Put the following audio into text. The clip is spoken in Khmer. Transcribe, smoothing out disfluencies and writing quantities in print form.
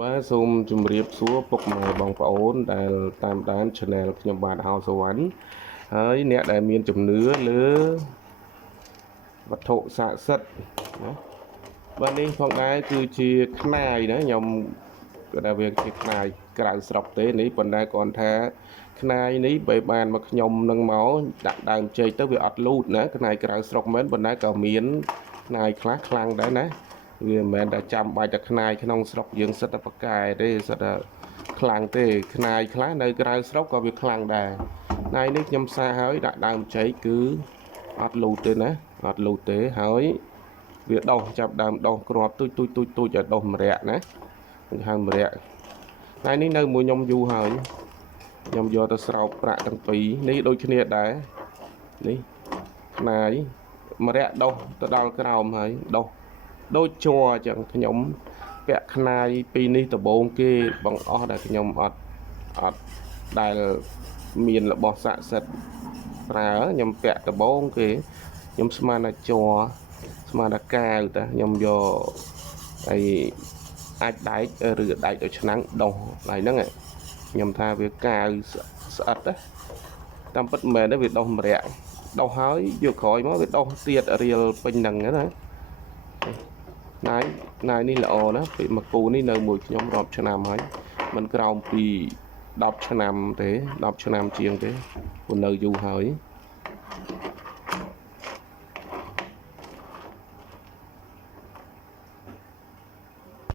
បាទសូមជម្រាបសួរពុកម៉ែបងប្អូនដែលតាមដាន Channel ខ្ញុំបាទហៅសវណ្ណហើយអ្នកដែលមានជំនឿលើវត្ថុស័ក្តិសិទ្ធិណាបាទនេះផងដែរគឺជាខ្នាយណាខ្ញុំគាត់ថាវាជាខ្នាយក្រៅស្រុកទេនេះប៉ុន្តែគាត់ថាខ្នាយនេះបើបានមកខ្ញុំនឹងមកដាក់ដើមចេកទៅវាអត់លូតណាខ្នាយក្រៅស្រុកមែនប៉ុន្តែក៏មានខ្នាយខ្លះខ្លាំងដែរណាវាមិនមែនតែចាំបាច់តែខ្នាយក្នុងស្រុកយើងសិតតែប្រកែទេសិតតែខ្លាំងទេខ្នាយខ្លះនៅក្រៅស្រុកក៏វាខ្លាំងដែរថ្ងៃនេះខ្ញុំសាហើយដាក់ដើមចេកគឺអត់លូតទេណាអត់លូតទេហើយវាដុះចាប់ដើមដុះគ្រាប់ទូចឲ្យដុះម្រាក់ណាហៅម្រាក់ថ្ងៃនេះនៅមួយខ្ញុំយូរហើយខ្ញុំយកទៅស្រោបប្រាក់ទាំងពីរនេះដូចគ្នាដែរនេះខ្នាយម្រាក់ដុះទៅដល់ក្រោមហើយដុះដូចជ័រអញ្ចឹងខ្ញុំពាក់ខ្នាយពីរនេះដំបូងគេបងអស់ដែលខ្ញុំអត់ដែលមានរបស់ស័ក្តិសិទ្ធិប្រើខ្ញុំពាក់ដំបូងគេខ្ញុំស្មានតែជ័រស្មានតែកាវតាខ្ញុំយកអីអាចដែកឬដែកដោយឆ្នាំងដុសហើយហ្នឹងខ្ញុំថាវាកាវស្អិតណាតាមពិតមិនមែនទេវាដុសម្រាក់ដុសហើយយកក្រោយមកវាដុសទៀតរៀលពេញហ្នឹងណាណៃនេះល្អណាពីមកគូនេះនៅមួយខ្ញុំរាប់ឆ្នាំហើយមិនក្រោមពី10ឆ្នាំទេ10ឆ្នាំជាងទេព្រោះនៅយូរហើយ